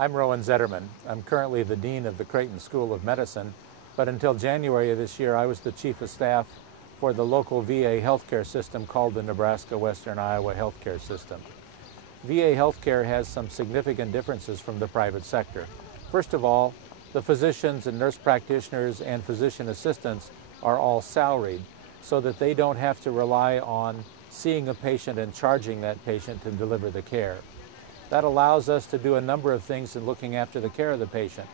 I'm Rowen Zetterrman. I'm currently the Dean of the Creighton School of Medicine, but until January of this year, I was the Chief of Staff for the local VA healthcare system called the Nebraska Western Iowa Healthcare System. VA healthcare has some significant differences from the private sector. First of all, the physicians and nurse practitioners and physician assistants are all salaried, so that they don't have to rely on seeing a patient and charging that patient to deliver the care. That allows us to do a number of things in looking after the care of the patient.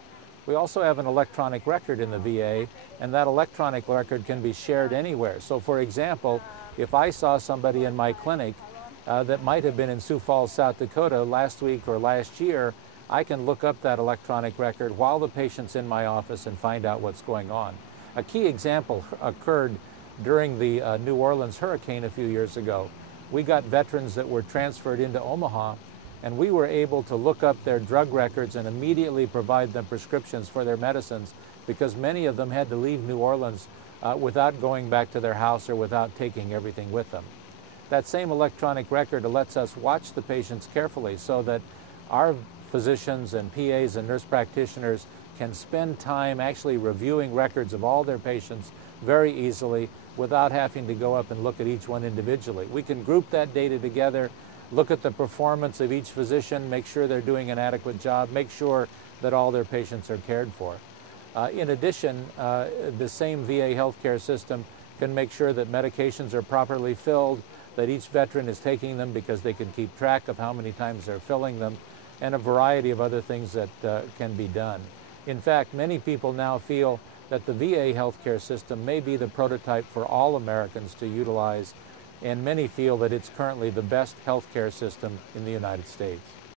We also have an electronic record in the VA, and that electronic record can be shared anywhere. So for example, if I saw somebody in my clinic that might have been in Sioux Falls, South Dakota last week or last year, I can look up that electronic record while the patient's in my office and find out what's going on. A key example occurred during the New Orleans hurricane a few years ago. We got veterans that were transferred into Omaha, and we were able to look up their drug records and immediately provide them prescriptions for their medicines, because many of them had to leave New Orleans without going back to their house or without taking everything with them. That same electronic record lets us watch the patients carefully so that our physicians and PAs and nurse practitioners can spend time actually reviewing records of all their patients very easily without having to go up and look at each one individually. We can group that data together, look at the performance of each physician, make sure they're doing an adequate job, make sure that all their patients are cared for. In addition, the same VA healthcare system can make sure that medications are properly filled, that each veteran is taking them because they can keep track of how many times they're filling them, and a variety of other things that can be done. In fact, many people now feel that the VA healthcare system may be the prototype for all Americans to utilize, and many feel that it's currently the best healthcare system in the United States.